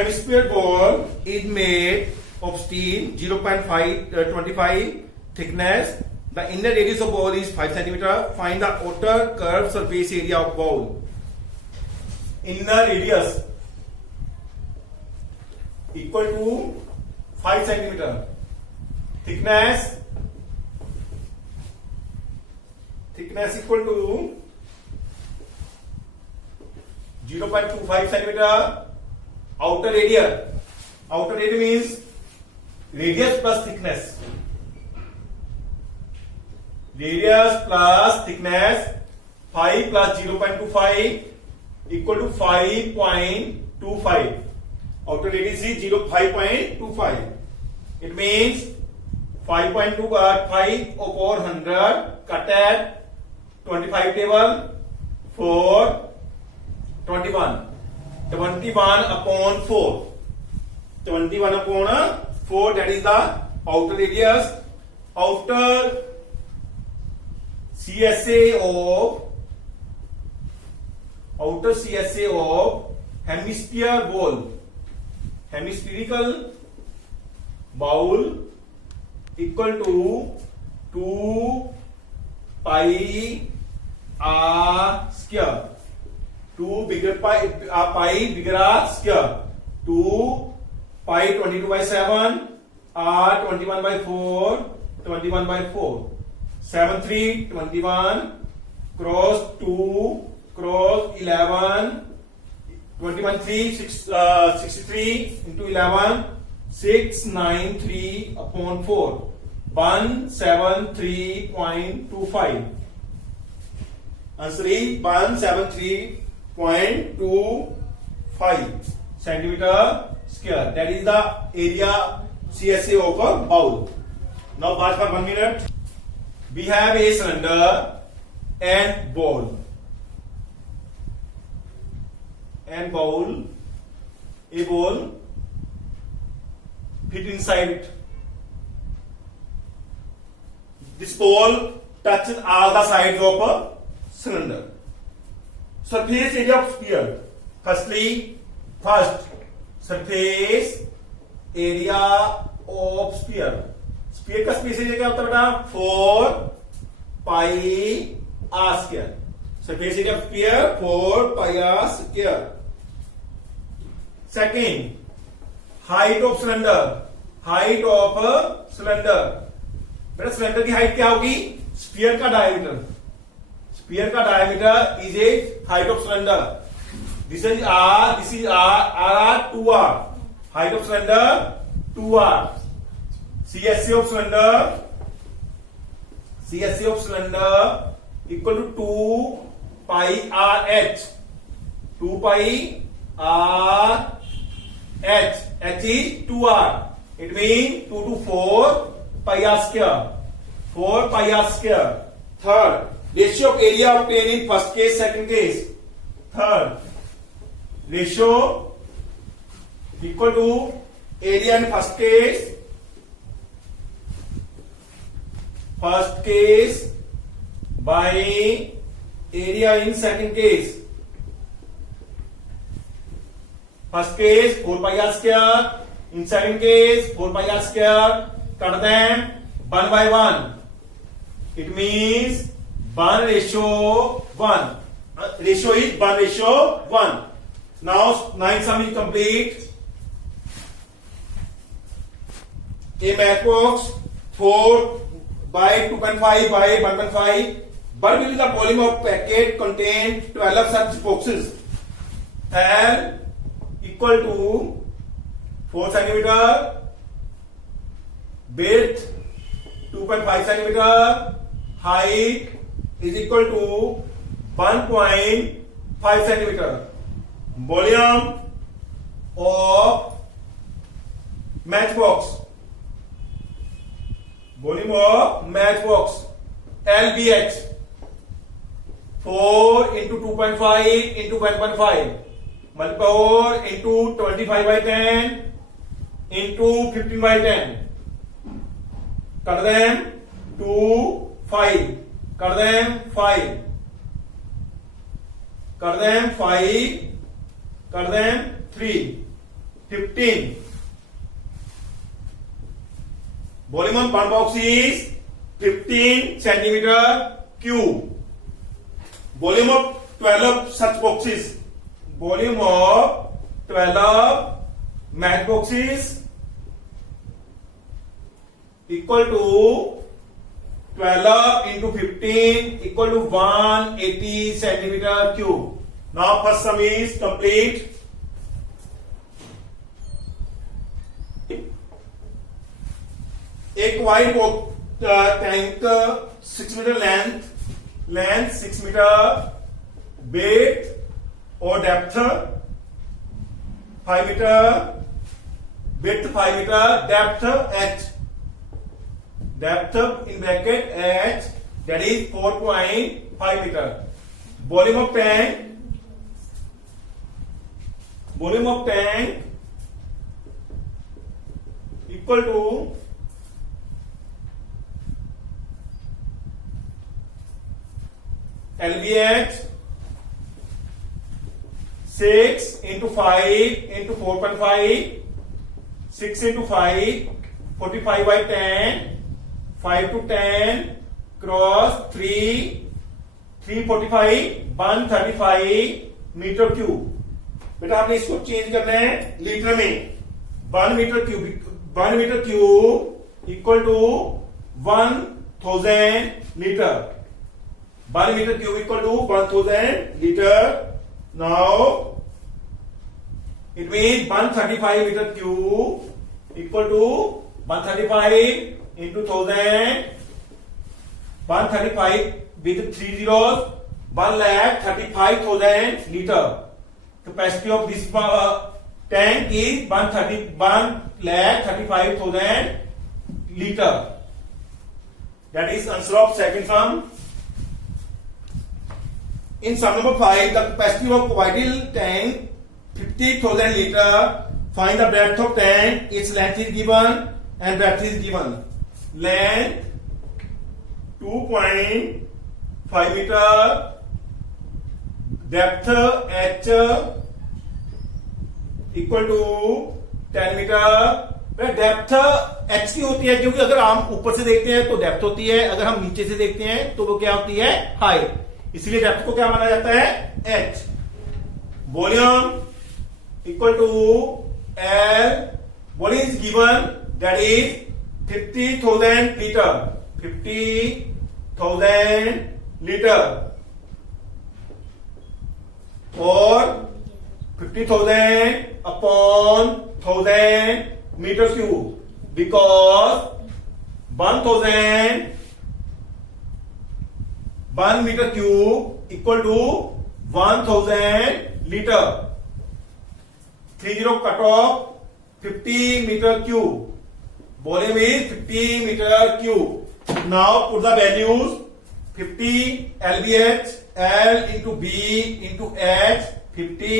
hemisphere ball is made of steel 0.25 thickness. The inner radius of ball is 5 centimeter. Find the outer curved surface area of ball. Inner radius equal to 5 centimeter. Thickness equal to 0.25 centimeter. Outer radius means radius plus thickness. Radius plus thickness 5 plus 0.25 equal to 5.25. Outer radius is 5.25. It means 5.2 5 upon 100 cut at 25 table 4 21 upon 4. 21 upon 4, that is the outer radius. Outer CSA of hemispherical bowl equal to 2 pi r square. 2 bigger pi bigger r square. 2 pi 22 by 7 r 21 by 4 21 by 4 7 3 21 cross 2 cross 11 21 3 63 into 11 693 upon 4 173.25. Answer is 173.25 centimeter square. That is the area CSA of a bowl. Now pause for 1 minute. We have a cylinder and bowl. A bowl fit inside it. This bowl touches all the sides of a cylinder. Surface area of sphere. First surface area of sphere. Sphere का space area क्या होता है बेटा? 4 pi r square. Surface area of sphere 4 pi r square. Second, height of cylinder. बेटा cylinder की height क्या होगी? Sphere का diameter is a height of cylinder. This is r, this is r 2r. Height of cylinder 2r. CSA of cylinder equal to 2 pi RH. 2 pi r h. H is 2r. It means 2 to 4 pi r square. 4 pi r square. Third, ratio of area obtained in first case, second case. Third, ratio equal to area in first case by area in second case. First case 4 pi r square. In second case 4 pi r square. Cut them 1 by 1. It means 1:1. Ratio is 1:1. Now 9 sum is complete. A matchbox 4 by 2.5 by 1.5. What will be the volume of packet contain 12 such boxes? L equal to 4 centimeter, width 2.5 centimeter, height is equal to 1.5 centimeter. Volume of matchbox. LBH 4 into 2.5 into 1.5 multiple into 25 by 10 into 15 by 10. Cut them 2 5. Cut them 5. Cut them 5. Cut them 3. 15. Volume of one box is 15 centimeter cube. Volume of 12 such boxes. Volume of 12 matchboxes equal to 12 into 15 equal to 180 centimeter cube. Now first sum is complete. एक wide tank 6 metre length 6 metre, breadth और depth 5 metre, width 5 metre, depth h, depth in bracket h, that is 4.5 meter. Volume of tank equal to LBH 6 into 5 into 4.5, 6 into 5, 45 by 10, 5 to 10, cross 3, 345, 135 metre cube. बेटा आपने इसको change करना है litre में. 1 metre cube equal to 1000 litre. 1 meter cube equal to 1000 liter. Now it means 135 meter cube equal to 135 into 1000. 135 with 3 zeros. 1,35,000 liter. Capacity of this tank is 1,35,000 liter. That is answer of second sum. In sum number 5, the capacity of vital tank 50,000 liter. Find the breadth of tank. Its length is given and breadth is given. Length 2.5 meter. Depth h equal to 10 meter. Depth h की होती है क्योंकि अगर हम ऊपर से देखते हैं तो डेप्थ होती है, अगर हम नीचे से देखते हैं तो वो क्या होती है? हाइट. इसलिए डेप्थ को क्या माना जाता है? h. Volume equal to L. Volume is given that is 50,000 litre. 50,000 litre और 50,000 upon 1000 metre cube, because 1 metre cube equal to 1000 litre. 30 cut off 50 metre cube. Volume is 50 metre cube. Now put the values. 50 LBH, L into B into H 50.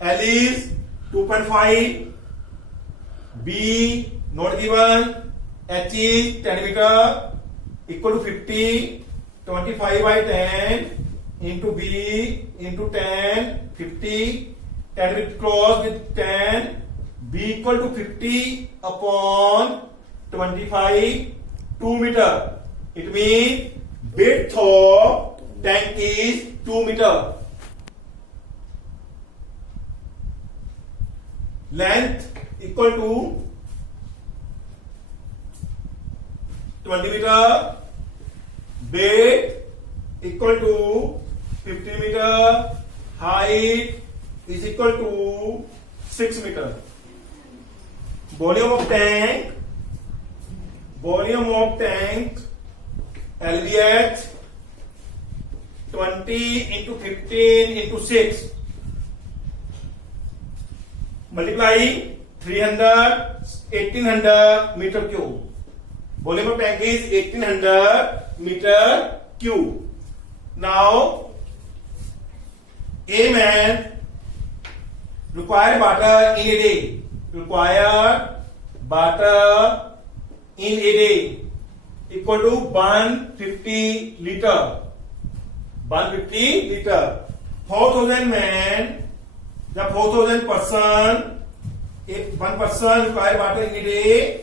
L is 2.5. B not given. H is 10 meter equal to 50. 25 by 10 into B into 10, 50. 10 with cross with 10. B equal to 50 upon 25, 2 meter. It means width of tank is 2 meter. Length equal to 20 meter. Weight equal to 50 meter. Height is equal to 6 meter. Volume of tank LBH 20 into 15 into 6 multiply 300, 1800 meter cube. Volume of tank is 1800 meter cube. Now a man required butter in a day. Required butter in a day equal to 150 liter. 150 liter. 4,000 man, the 4,000 person one person require water in a day.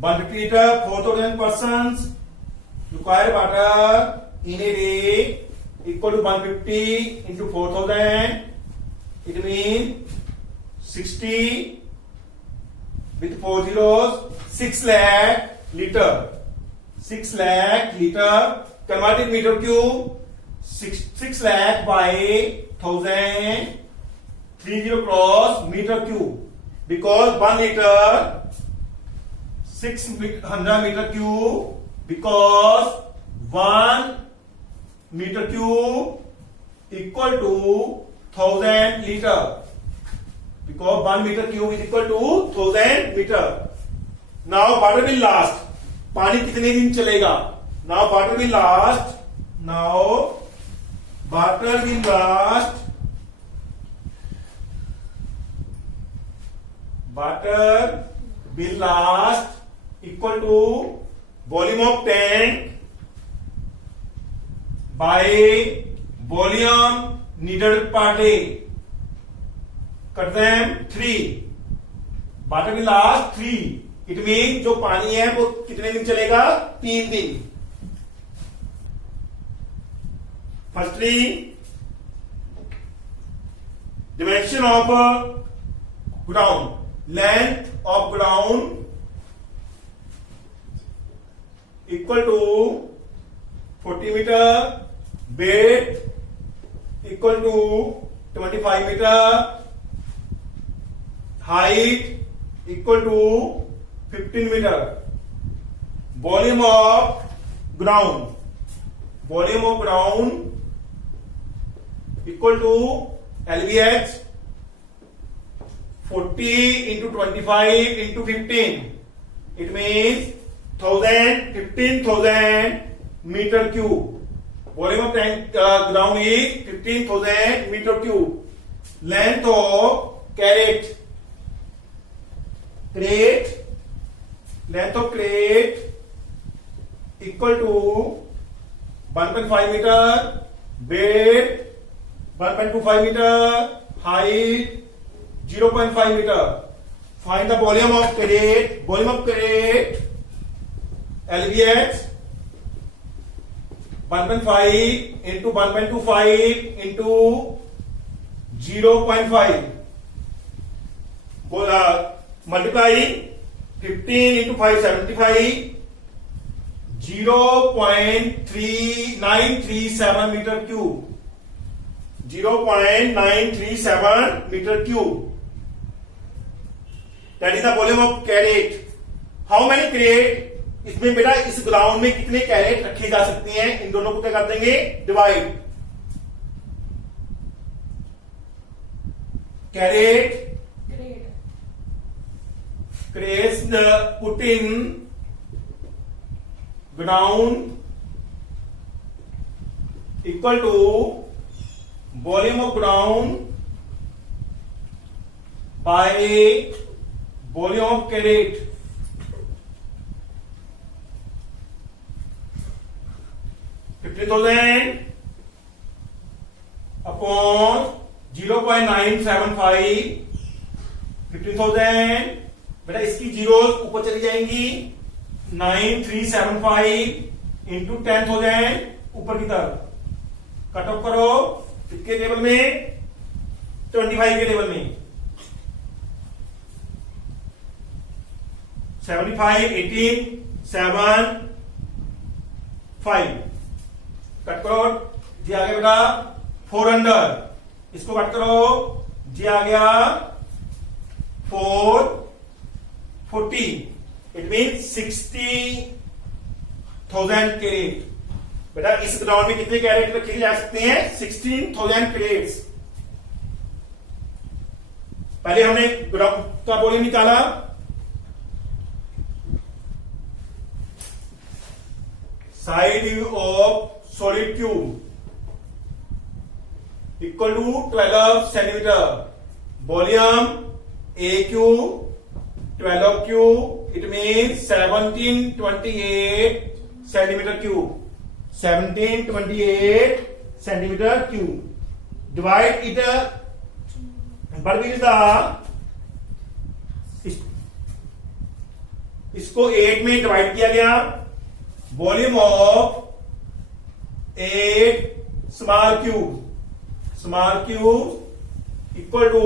150 liter, 4,000 persons require water in a day equal to 150 into 4,000. It means 60 with 4 zeros, 6 lakh liter. 6 lakh liter converted meter cube. 6 lakh by 1000. 30 cross meter cube, because 1 liter 600 meter cube, because 1 meter cube equal to 1000 liter, because 1 meter cube is equal to 1000 meter. Now water will last. पानी कितने दिन चलेगा? Now water will last. Now water will last. Water will last equal to volume of tank by volume needed per day. Cut them 3. Water will last 3. It means जो पानी है वो कितने दिन चलेगा? 3 दिन. Firstly, dimension of ground. Length of ground equal to 40 meter, weight equal to 25 meter, height equal to 15 meter. Volume of ground equal to LVH 40 into 25 into 15. It means 15,000 meter cube. Volume of tank ground is 15,000 meter cube. Length of crate. Length of crate equal to 1.5 meter. Weight 1.25 meter. Height 0.5 meter. Find the volume of crate. Volume of crate LVH 1.5 into 1.25 into 0.5. Multiply 15 into 5, 75. 0.3937 meter cube. 0.937 meter cube. That is the volume of crate. How many crate? इसमें बेटा इस ground में कितने carat रखी जा सकती हैं? इन दोनों को क्या कर देंगे? Divide. Carrot crates put in ground equal to volume of ground by volume of carrot. $50,000 upon 0.975. 15,000. बेटा इसकी जीरोस ऊपर चली जाएंगी. 9375 इंटू 10,000 ऊपर की तरफ. कट ऑफ करो. किसके टेबल में? 25 के टेबल में. 75 18 7 5. कट करो. जी आ गया बेटा 400. इसको कट करो. जी आ गया 440. It mean 60,000 carat. बेटा इस ग्राउंड में कितने कैरेट रखे जा सकते हैं? 16,000 कैरेट्स. पहले हमने ग्राउंड का वॉल्यूम निकाला. Side view of solid cube equal to 12 centimeter. Volume A cube 12 cube. It means 1728 centimeter cube. 1728 centimeter cube. Divide it. What will the इसको 8 में डिवाइड किया गया, volume of 8 small cube equal to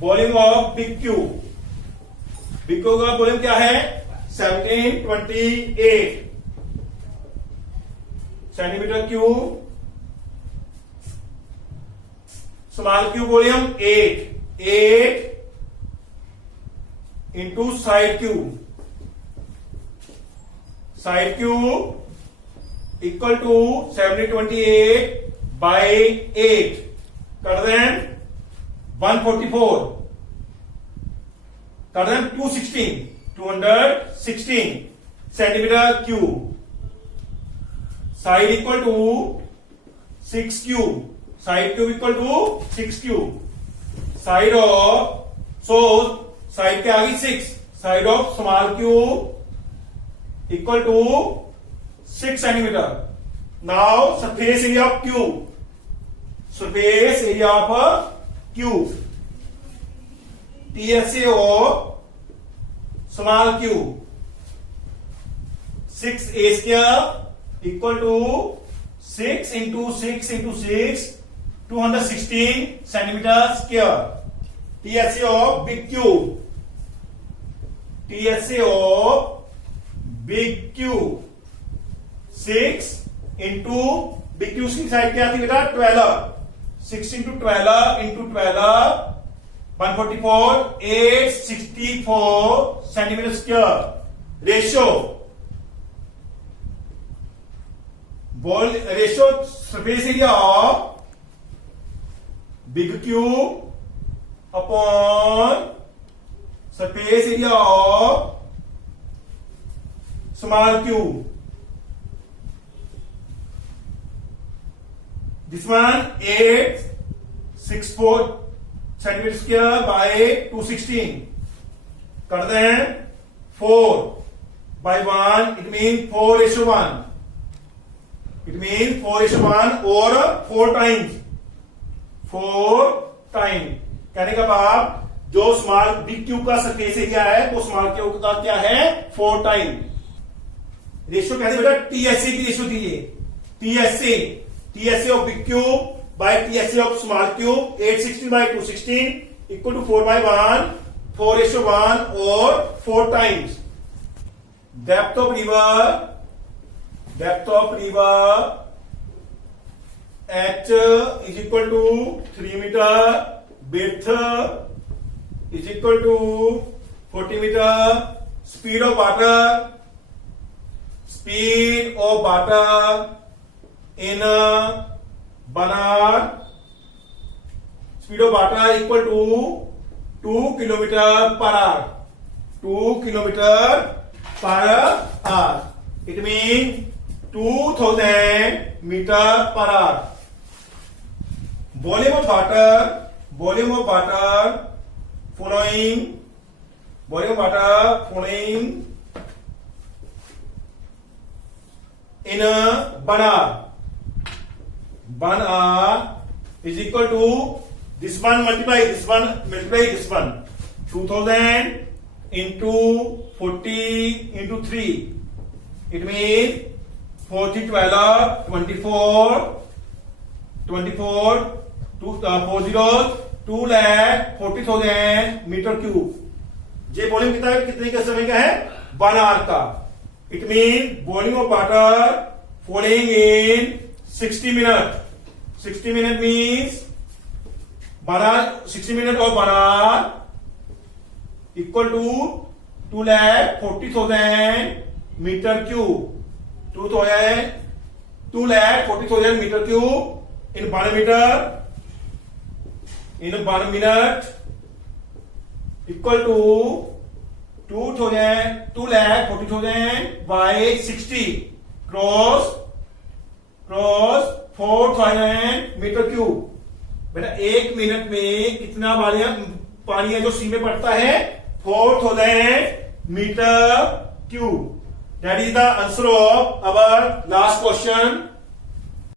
volume of big cube का volume क्या है 1728 centimetre cube, small cube volume 8 into side cube equal to 1728 by 8 कर दें 144 कर दें 216 centimetre cube, side equal to 6 cube, side cube equal to 6 cube, side of side के आगे 6, side of small cube equal to 6 centimetre. Now surface area of cube, TSA of small cube 6A square equal to 6 into 6 into 6 216 centimetre square. TSA of big cube 6 into big cube की side क्या थी बेटा 12, 6 into 12 into 12 144 864 centimetre square. Ratio surface area of big cube upon surface area of small cube. This one 864 centimetre square by 216 कर दें 4 by 1 it mean 4:1 और 4 time कहने का भाव जो स्मॉल बिग क्यूब का सरफेस एरिया है वो स्मॉल क्यूब का क्या है 4 टाइम। रेशियो कहते बेटा TSA की रेशियो दीजिए, TSA of big cube by TSA of small cube 860 by 216 equal to 4 by 1 4:1 और 4 times. Depth of river H is equal to 3 meter, width is equal to 40 meter, speed of water in 1 hour, speed of water equal to 2 kilometer per hour, 2 kilometer per hour. It means 2000 meter per hour. Volume of water flowing in 1 hour. 1 hour is equal to this one multiply this one 2000 into 40 into 3. It means 40 12 24 2,40,000 metre cube. ये volume कितने के समय का है 1 our का। It mean volume of water flowing in 60 minutes. 60 minutes means 60 minutes of 1 hour equal to 2,40,000 meter cube. 2,40,000 meter cube in 1 meter in 1 minute equal to 2,40,000 by 60 cross 4,000 metre cube. बेटा 1 minute में कितना पानी है जो सी में पड़ता है 4,000 metre cube. That is the answer of our last question.